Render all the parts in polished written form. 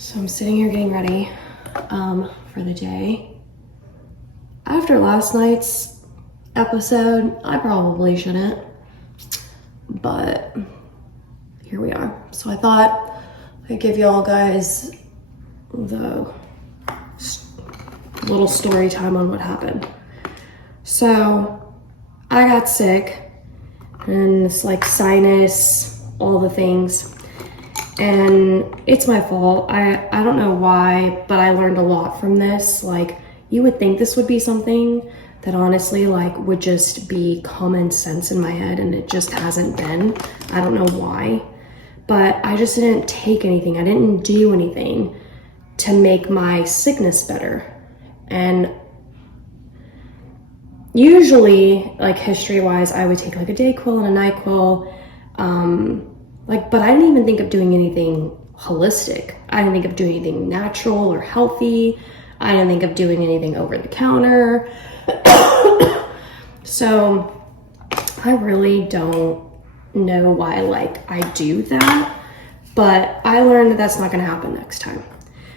So I'm sitting here getting ready for the day. After last night's episode, I probably shouldn't, but here we are. So I thought I'd give y'all guys the little story time on what happened. So I got sick, and it's like sinus, all the things. And it's my fault. I don't know why, but I learned a lot from this. Like, you would think this would be something that honestly would just be common sense in my head, and it just hasn't been. I don't know why, but I just didn't take anything. I didn't do anything to make my sickness better. And usually, like history-wise, I would take like a Dayquil and a NyQuil, but I didn't even think of doing anything holistic. I didn't think of doing anything natural or healthy. I didn't think of doing anything over the counter. So I really don't know why I do that, but I learned that that's not going to happen next time.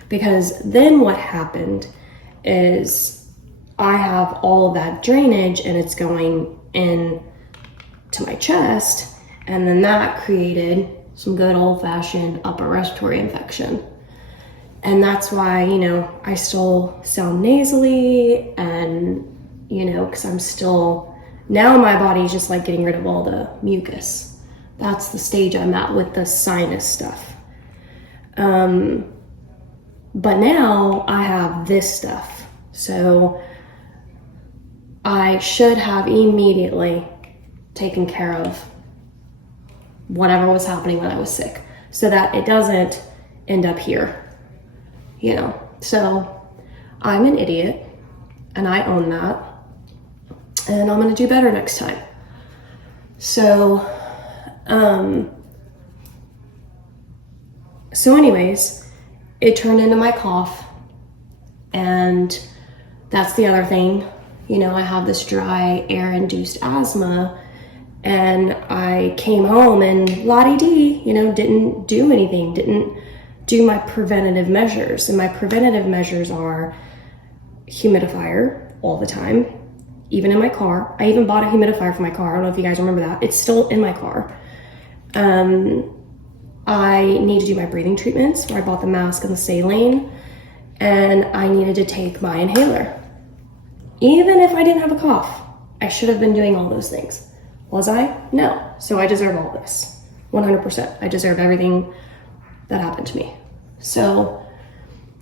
Because then what happened is I have all of that drainage and it's going in to my chest. And then that created some good old-fashioned upper respiratory infection. And that's why, I still sound nasally and, because I'm still, now my body's just getting rid of all the mucus. That's the stage I'm at with the sinus stuff. But now I have this stuff. So I should have immediately taken care of whatever was happening when I was sick, so that it doesn't end up here, So I'm an idiot, and I own that, and I'm gonna do better next time. So anyways, it turned into my cough, and that's the other thing. I have this dry air-induced asthma. And I came home and la-di-di, didn't do anything, didn't do my preventative measures. And my preventative measures are humidifier all the time, even in my car. I even bought a humidifier for my car. I don't know if you guys remember that. It's still in my car. I need to do my breathing treatments, where I bought the mask and the saline. And I needed to take my inhaler. Even if I didn't have a cough, I should have been doing all those things. Was I? No. So I deserve all this. 100%. I deserve everything that happened to me. So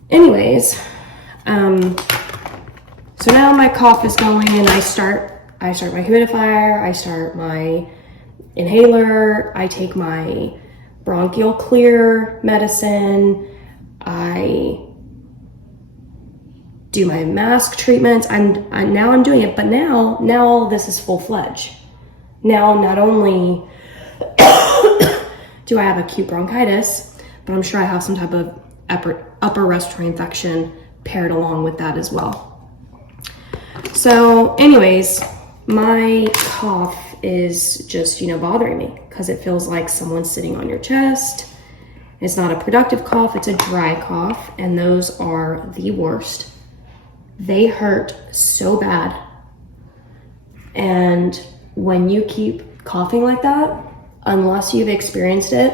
anyways, so now my cough is going, and I start my humidifier, I start my inhaler, I take my bronchial clear medicine, I do my mask treatments. I'm doing it, but now all of this is full-fledged. Now, not only do I have acute bronchitis, but I'm sure I have some type of upper respiratory infection paired along with that as well. So anyways, my cough is just, bothering me, because it feels like someone's sitting on your chest. It's not a productive cough, it's a dry cough, and those are the worst. They hurt so bad. And when you keep coughing like that, unless you've experienced it,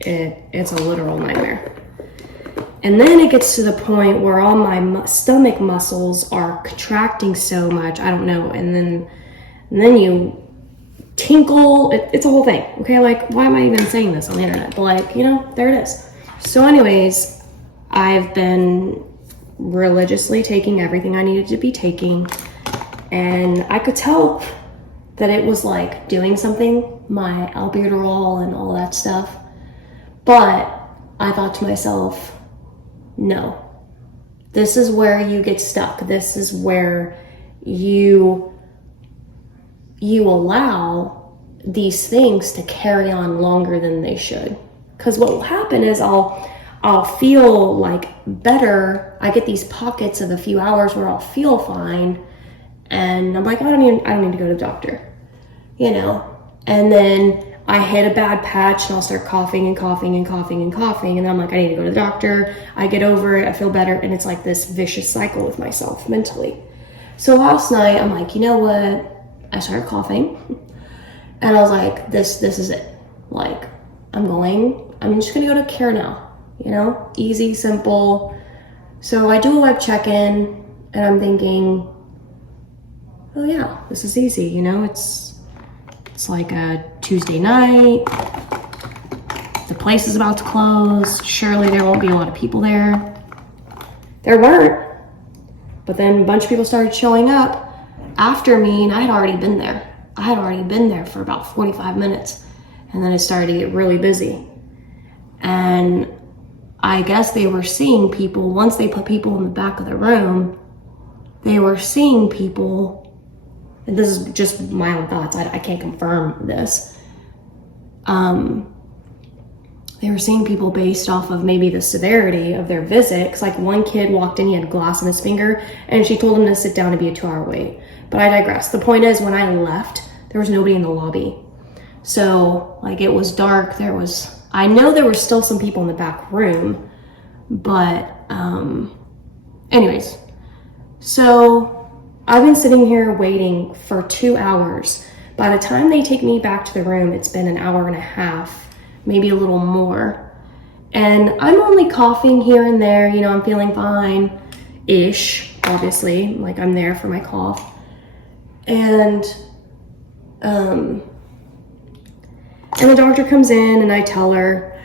it's a literal nightmare. And then it gets to the point where all my stomach muscles are contracting so much, I don't know, and then you tinkle, it's a whole thing, okay? Why am I even saying this on the internet? But there it is. So anyways, I've been religiously taking everything I needed to be taking, and I could tell that it was doing something, my albuterol and all that stuff. But I thought to myself, no, this is where you get stuck. This is where you allow these things to carry on longer than they should. Because what will happen is I'll feel better. I get these pockets of a few hours where I'll feel fine. And I'm I don't need to go to the doctor, And then I hit a bad patch and I'll start coughing and coughing and coughing and coughing. And then I'm like, I need to go to the doctor. I get over it. I feel better. And it's like this vicious cycle with myself mentally. So last night I'm like, you know what? I started coughing and I was like, this is it. Like, I'm just gonna go to care now, you know, easy, simple. So I do a web check-in and I'm thinking, oh yeah, this is easy, you know, it's like a Tuesday night, the place is about to close, surely there won't be a lot of people there. There weren't, but then a bunch of people started showing up after me and I had already been there. I had already been there for about 45 minutes and then it started to get really busy. And I guess they were seeing people, once they put people in the back of the room, they were seeing people, and this is just my own thoughts, I can't confirm this. They were seeing people based off of maybe the severity of their visit. Cause like one kid walked in, he had glass in his finger and she told him to sit down and be a 2-hour wait. But I digress. The point is when I left, there was nobody in the lobby. So like it was dark. I know there were still some people in the back room, but anyways, so I've been sitting here waiting for 2 hours. By the time they take me back to the room, it's been an hour and a half, maybe a little more. And I'm only coughing here and there, you know, I'm feeling fine-ish, obviously, like I'm there for my cough. And the doctor comes in and I tell her,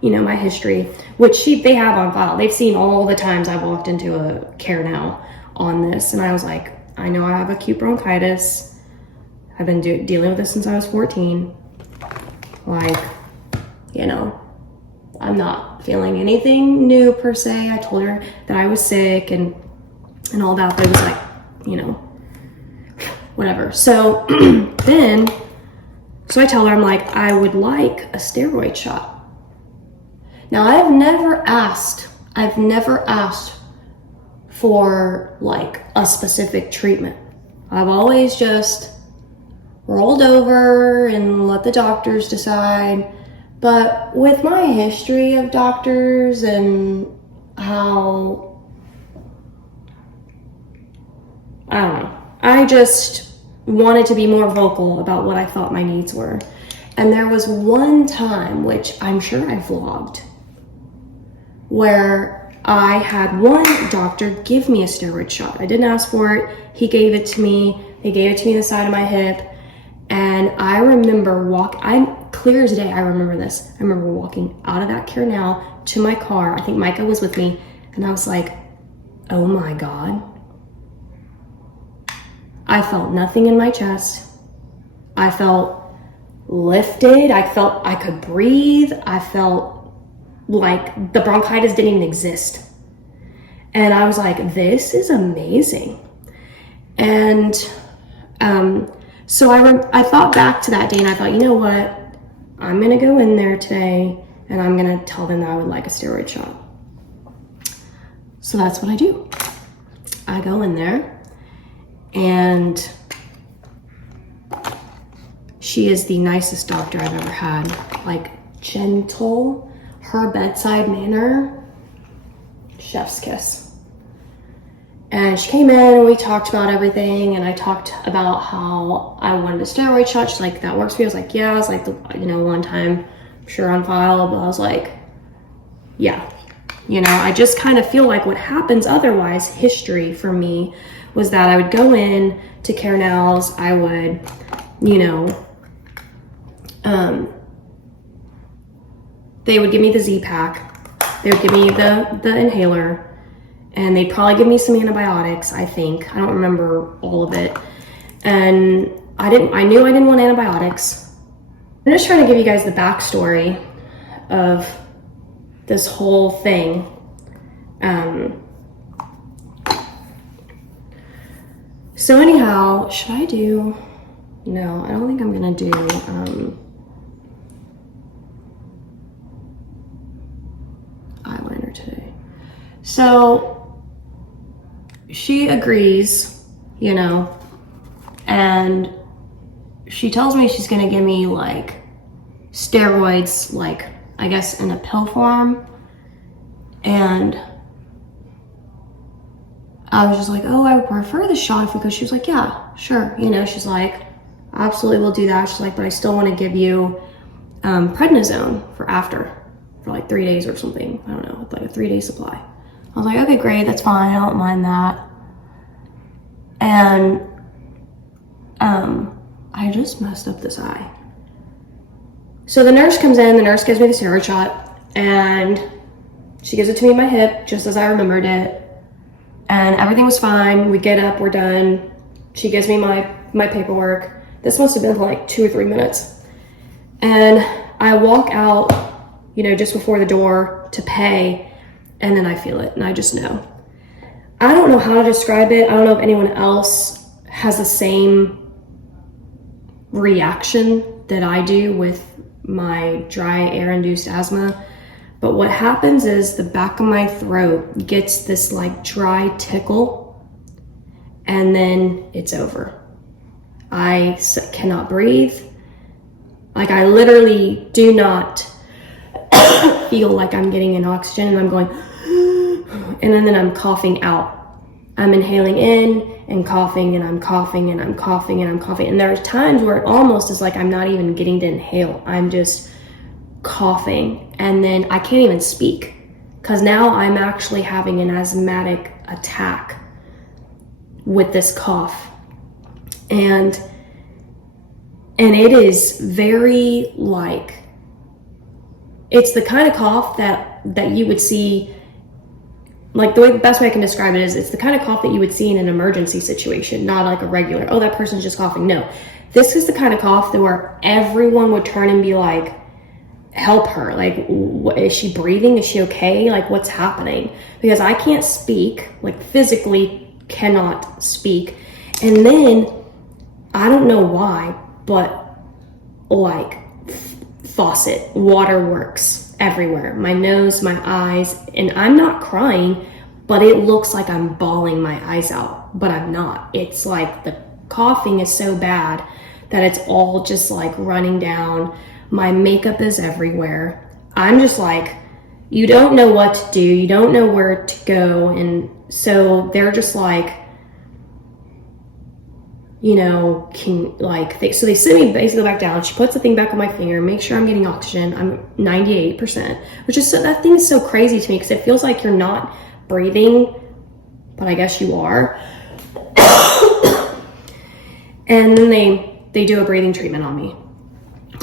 you know, my history, which they have on file. They've seen all the times I've walked into a care now on this. And I was like, I know I have acute bronchitis. I've been dealing with this since I was 14. Like, you know, I'm not feeling anything new per se. I told her that I was sick and all that, but it was like, you know, whatever. So so I tell her, I'm like, I would like a steroid shot. Now I've never asked for like a specific treatment. I've always just rolled over and let the doctors decide. But with my history of doctors and how, I don't know, I just wanted to be more vocal about what I thought my needs were. And there was one time, which I'm sure I vlogged, where I had one doctor give me a steroid shot. I didn't ask for it. He gave it to me. They gave it to me in the side of my hip. And I remember I'm clear as day, I remember this. I remember walking out of that care now to my car. I think Micah was with me. And I was like, oh my God. I felt nothing in my chest. I felt lifted. I felt I could breathe. I felt like the bronchitis didn't even exist. And I was like, this is amazing. And so I thought back to that day and I thought, you know what? I'm gonna go in there today and I'm gonna tell them that I would like a steroid shot. So that's what I do. I go in there and she is the nicest doctor I've ever had. Like, gentle, her bedside manner, chef's kiss. And she came in and we talked about everything and I talked about how I wanted a steroid shot. She's like, that works for you? I was like, yeah. I was like, you know, one time, I'm sure on file, but I was like, yeah. You know, I just kind of feel like what happens otherwise, history for me, was that I would go in to care nows, I would, you know, they would give me the Z-Pack, they would give me the inhaler, and they'd probably give me some antibiotics, I think. I don't remember all of it. And I knew I didn't want antibiotics. I'm just trying to give you guys the backstory of this whole thing. So anyhow, should I do, no, I don't think I'm gonna do, eyeliner today. So she agrees, you know, and she tells me she's gonna give me like steroids, like I guess in a pill form. And I was just like, oh, I would prefer the shot if we could. She was like, yeah, sure. You know, she's like, absolutely, we'll do that. She's like, but I still want to give you prednisone for like 3 days or something. I don't know, like a 3-day supply. I was like, okay, great, that's fine. I don't mind that. And I just messed up this eye. So the nurse comes in, the nurse gives me the steroid shot, and she gives it to me in my hip, just as I remembered it. And everything was fine. We get up, we're done. She gives me my paperwork. This must have been for like 2 or 3 minutes. And I walk out, you know, just before the door to pay, and then I feel it, and I just know. I don't know how to describe it. I don't know if anyone else has the same reaction that I do with my dry air-induced asthma. But what happens is the back of my throat gets this like dry tickle, and then it's over. I cannot breathe. Like I literally do not feel like I'm getting in oxygen, and I'm going, and then I'm coughing out. I'm inhaling in and coughing, and I'm coughing, and I'm coughing, and I'm coughing. And there are times where it almost is like I'm not even getting to inhale. I'm just coughing, and then I can't even speak because now I'm actually having an asthmatic attack with this cough. And it is very like, it's the kind of cough that you would see, like the best way I can describe it is it's the kind of cough that you would see in an emergency situation, not like a regular, oh, that person's just coughing. No, this is the kind of cough that where everyone would turn and be like, help her. Like, is she breathing? Is she okay? Like, what's happening? Because I can't speak, like physically cannot speak. And then, I don't know why, but like faucet, water works everywhere. My nose, my eyes, and I'm not crying, but it looks like I'm bawling my eyes out, but I'm not. It's like the coughing is so bad that it's all just like running down. My makeup is everywhere. I'm just like, you don't know what to do. You don't know where to go. And so they're just like, you know, so they sit me basically back down. She puts the thing back on my finger, make sure I'm getting oxygen. I'm 98%, which is that thing is so crazy to me because it feels like you're not breathing, but I guess you are. And then they do a breathing treatment on me.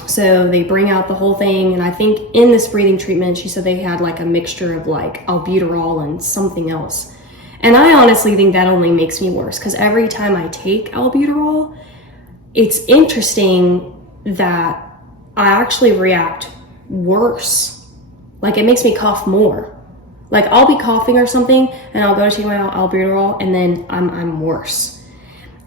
So they bring out the whole thing, and I think in this breathing treatment, she said they had like a mixture of like albuterol and something else. And I honestly think that only makes me worse because every time I take albuterol, it's interesting that I actually react worse. Like it makes me cough more. Like I'll be coughing or something and I'll go to take my albuterol and then I'm worse.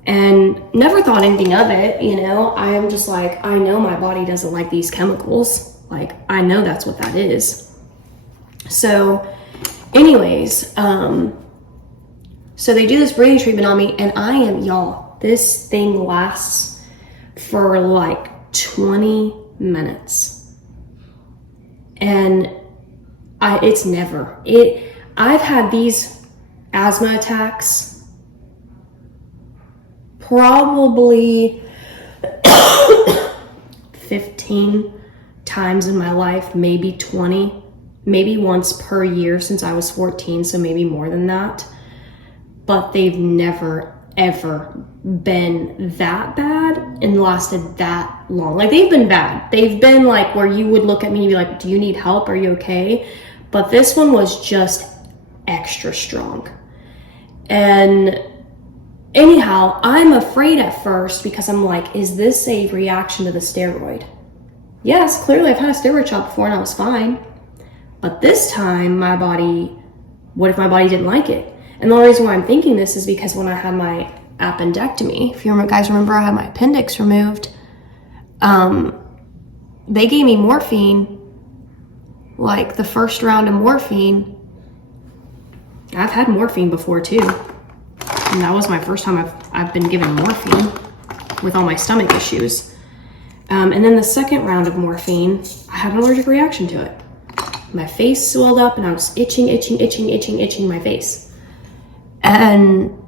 And never thought anything of it, you know. I am just like, I know my body doesn't like these chemicals. Like I know that's what that is. So anyways, so they do this breathing treatment on me, and I am, y'all, this thing lasts for like 20 minutes. And I've had these asthma attacks probably 15 times in my life, maybe 20, maybe once per year since I was 14, so maybe more than that. But they've never, ever been that bad and lasted that long. Like, they've been bad. They've been like where you would look at me and be like, do you need help? Are you okay? But this one was just extra strong. And anyhow, I'm afraid at first because I'm like, is this a reaction to the steroid? Yes, clearly I've had a steroid shot before and I was fine. But this time, what if my body didn't like it? And the only reason why I'm thinking this is because when I had my appendectomy, if you guys remember, I had my appendix removed. They gave me morphine, like the first round of morphine. I've had morphine before too. And that was my first time I've been given morphine with all my stomach issues. And then the second round of morphine, I had an allergic reaction to it. My face swelled up and I was itching my face. And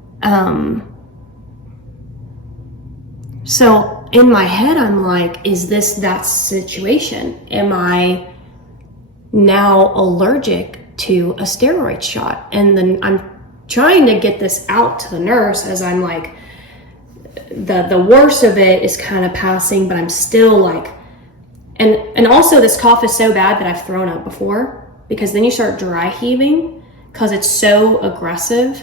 so in my head, I'm like, is this that situation? Am I now allergic to a steroid shot? And then I'm trying to get this out to the nurse as I'm like, the worst of it is kind of passing, but I'm still like, and also this cough is so bad that I've thrown up before, because then you start dry heaving because it's so aggressive,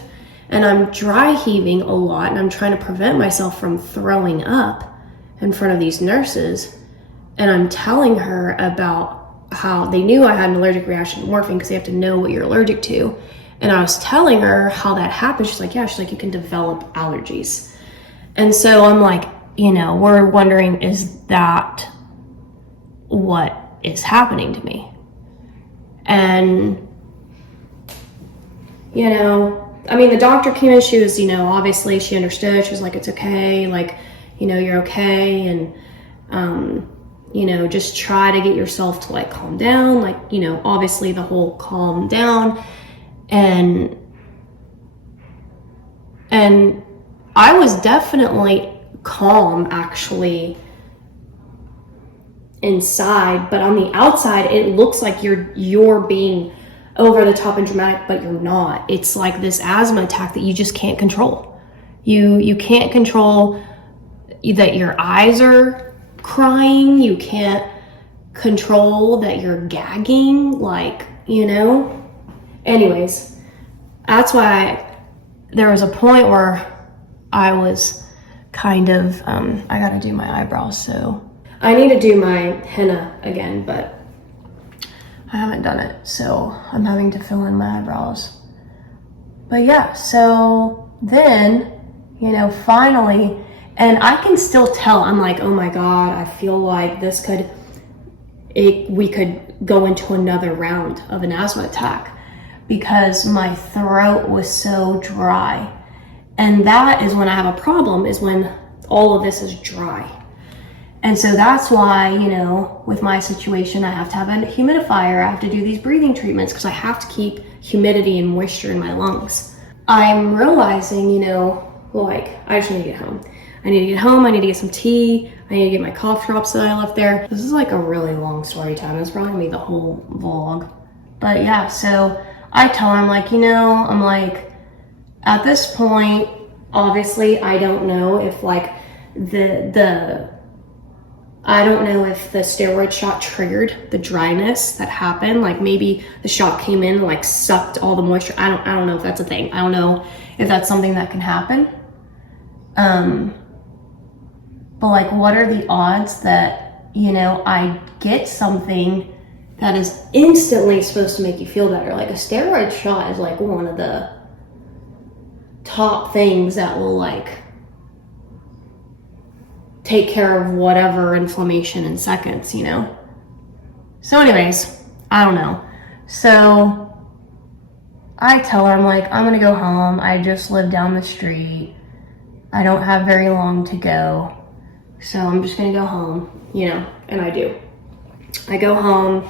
and I'm dry heaving a lot, and I'm trying to prevent myself from throwing up in front of these nurses. And I'm telling her about how they knew I had an allergic reaction to morphine because they have to know what you're allergic to. And I was telling her how that happens. She's like, yeah, she's like, you can develop allergies. And so I'm like, you know, we're wondering, is that what is happening to me? And, you know, I mean, the doctor came in, she was, you know, obviously she understood. She was like, it's okay. Like, you know, you're okay. And, you know, just try to get yourself to like calm down. Like, you know, obviously the whole calm down. And I was definitely calm actually inside, but on the outside it looks like you're being over the top and dramatic, but you're not. It's like this asthma attack that you just can't control. You can't control that your eyes are crying. You can't control that you're gagging, like, you know. Anyways, that's why there was a point where I was kind of, I gotta do my eyebrows, so I need to do my henna again, but I haven't done it, so I'm having to fill in my eyebrows. But yeah, so then, you know, finally, and I can still tell, I'm like, oh my God, I feel like we could go into another round of an asthma attack because my throat was so dry. And that is when I have a problem, is when all of this is dry. And so that's why, you know, with my situation, I have to have a humidifier. I have to do these breathing treatments because I have to keep humidity and moisture in my lungs. I'm realizing, you know, like, I just need to get home. I need to get home. I need to get some tea. I need to get my cough drops that I left there. This is like a really long story time. It's probably gonna be the whole vlog. But yeah, so I tell her, I'm like, you know, I'm like, at this point, obviously, I don't know if like I don't know if the steroid shot triggered the dryness that happened. Like maybe the shot came in and like sucked all the moisture. I don't know if that's a thing. I don't know if that's something that can happen. But like, what are the odds that, you know, I get something that is instantly supposed to make you feel better? Like a steroid shot is like one of the top things that will like take care of whatever inflammation in seconds, you know? So anyways, I don't know. So I tell her, I'm like, I'm gonna go home. I just live down the street. I don't have very long to go. So I'm just gonna go home, you know, and I do. I go home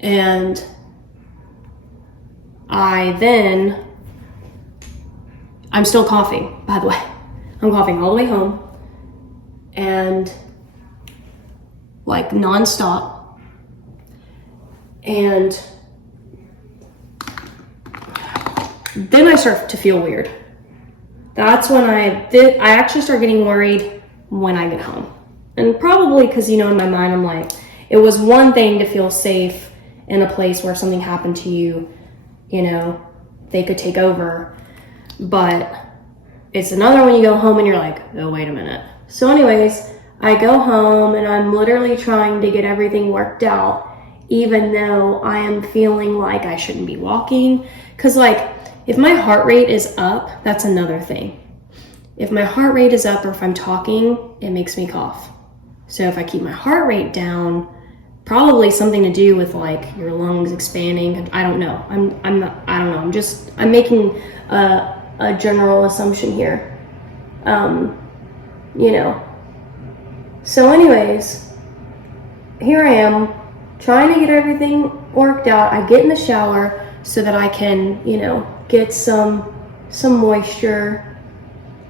and I'm still coughing, by the way. I'm coughing all the way home and like nonstop. And then I start to feel weird. That's when I actually start getting worried when I get home. And probably because, you know, in my mind, I'm like, it was one thing to feel safe in a place where something happened to you, you know, they could take over. But it's another when you go home and you're like, oh, wait a minute. So anyways, I go home and I'm literally trying to get everything worked out, even though I am feeling like I shouldn't be walking. Because like, if my heart rate is up, that's another thing. If my heart rate is up or if I'm talking, it makes me cough. So if I keep my heart rate down, probably something to do with like your lungs expanding. I don't know. I'm making a general assumption here. You know. So anyways, here I am trying to get everything worked out. I get in the shower so that I can, you know, get some moisture,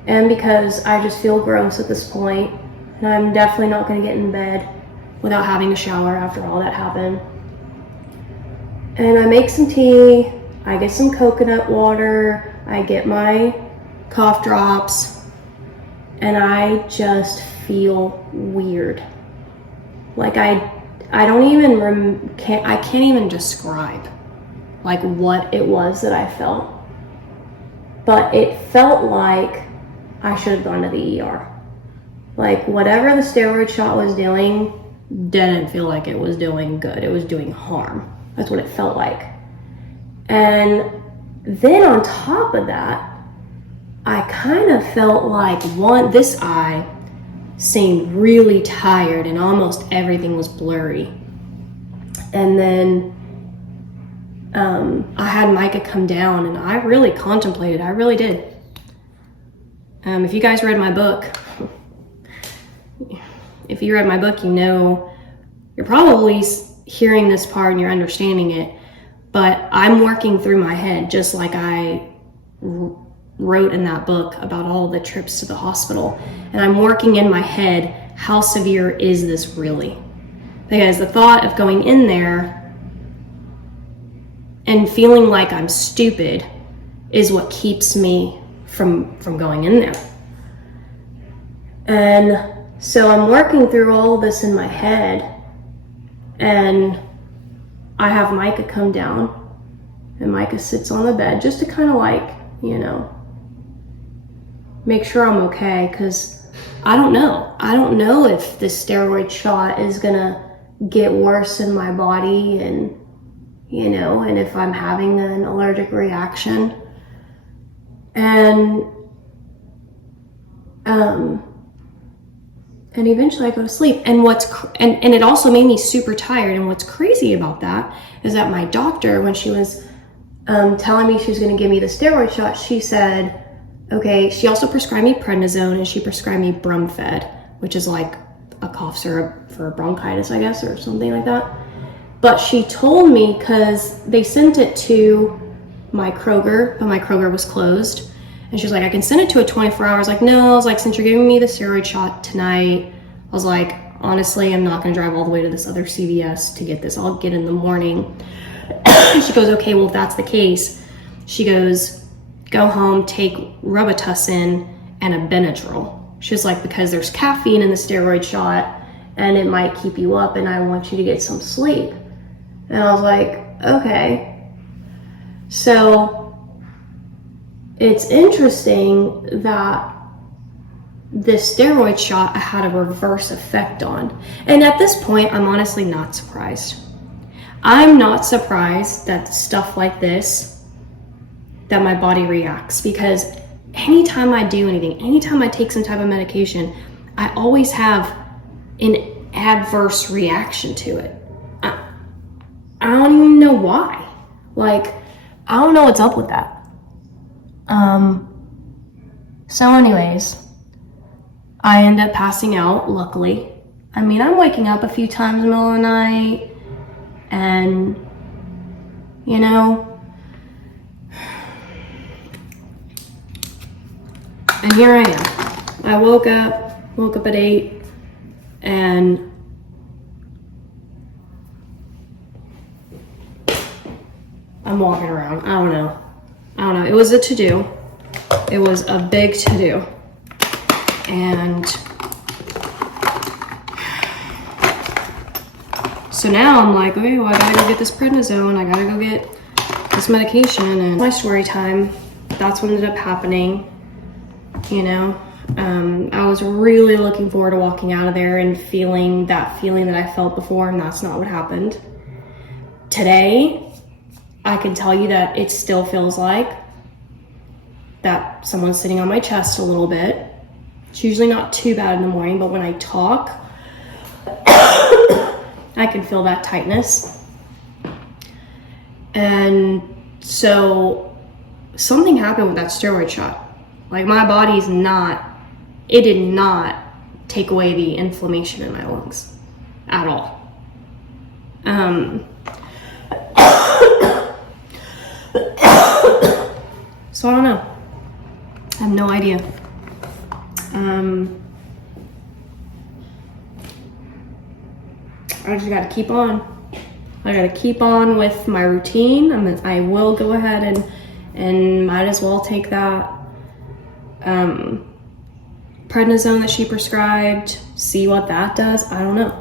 and because I just feel gross at this point, and I'm definitely not going to get in bed without having a shower after all that happened. And I make some tea, I get some coconut water, I get my cough drops, and I just feel weird. Like I don't even I can't even describe like what it was that I felt, but it felt like I should have gone to the ER. Like whatever the steroid shot was doing didn't feel like it was doing good. It was doing harm. That's what it felt like. And then on top of that, I kind of felt like this eye seemed really tired and almost everything was blurry. And then I had Micah come down, and I really contemplated. I really did. If you guys read my book, you know, you're probably hearing this part and you're understanding it, but I'm working through my head just like I wrote in that book about all the trips to the hospital. And I'm working in my head, how severe is this really? Because the thought of going in there and feeling like I'm stupid is what keeps me from going in there. And so I'm working through all of this in my head, and I have Micah come down, and Micah sits on the bed just to kind of like, you know, make sure I'm okay, because I don't know if this steroid shot is gonna get worse in my body, and you know, and if I'm having an allergic reaction. And eventually I go to sleep. And and it also made me super tired. And what's crazy about that is that my doctor, when she was telling me she was going to give me the steroid shot, she said, okay, she also prescribed me prednisone, and she prescribed me Brumfed, which is like a cough syrup for bronchitis, I guess, or something like that. But she told me, because they sent it to my Kroger, but my Kroger was closed. And she was like, I can send it to a 24 hours. I was like, no. I was like, since you're giving me the steroid shot tonight, I was like, honestly, I'm not going to drive all the way to this other CVS to get this. I'll get in the morning. She goes, okay, well, if that's the case, she goes, go home, take Robitussin and a Benadryl. She's like, because there's caffeine in the steroid shot and it might keep you up, and I want you to get some sleep. And I was like, okay. So it's interesting that this steroid shot I had a reverse effect on. And at this point, I'm honestly not surprised. I'm not surprised that stuff like this, that my body reacts, because anytime I do anything, anytime I take some type of medication, I always have an adverse reaction to it. I don't even know why. Like, I don't know what's up with that. So anyways, I end up passing out, luckily. I mean, I'm waking up a few times in the middle of the night, and, you know, and here I am. I woke up at 8, and I'm walking around. I don't know. It was a to-do. It was a big to-do. And so now I'm like, okay, well, I gotta go get this prednisone. I gotta go get this medication. And my story time, that's what ended up happening. You know, I was really looking forward to walking out of there and feeling that I felt before, and that's not what happened. Today, I can tell you that it still feels like that someone's sitting on my chest a little bit. It's usually not too bad in the morning, but when I talk, I can feel that tightness. And so something happened with that steroid shot. Like, my body's it did not take away the inflammation in my lungs at all. So I don't know. I have no idea. I just gotta keep on. I gotta keep on with my routine. I will go ahead and might as well take that prednisone that she prescribed, see what that does. I don't know.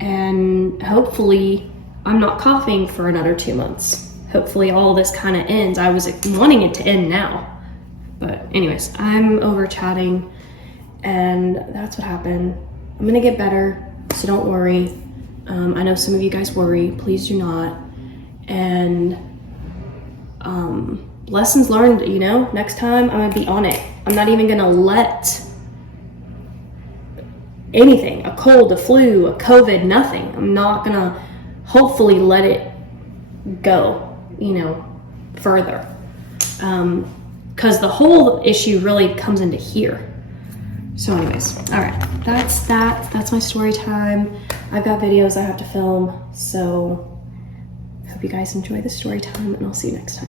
And hopefully I'm not coughing for another 2 months. Hopefully all this kind of ends. I was wanting it to end now. But anyways, I'm over chatting and that's what happened. I'm gonna get better, so don't worry. I know some of you guys worry, please do not. And lessons learned, you know, next time I'm gonna be on it. I'm not even gonna let anything, a cold, a flu, a COVID, nothing. I'm not gonna hopefully let it go, you know, further. Because the whole issue really comes into here. So anyways, all right, that's that. That's my story time. I've got videos I have to film, so hope you guys enjoy the story time, and I'll see you next time.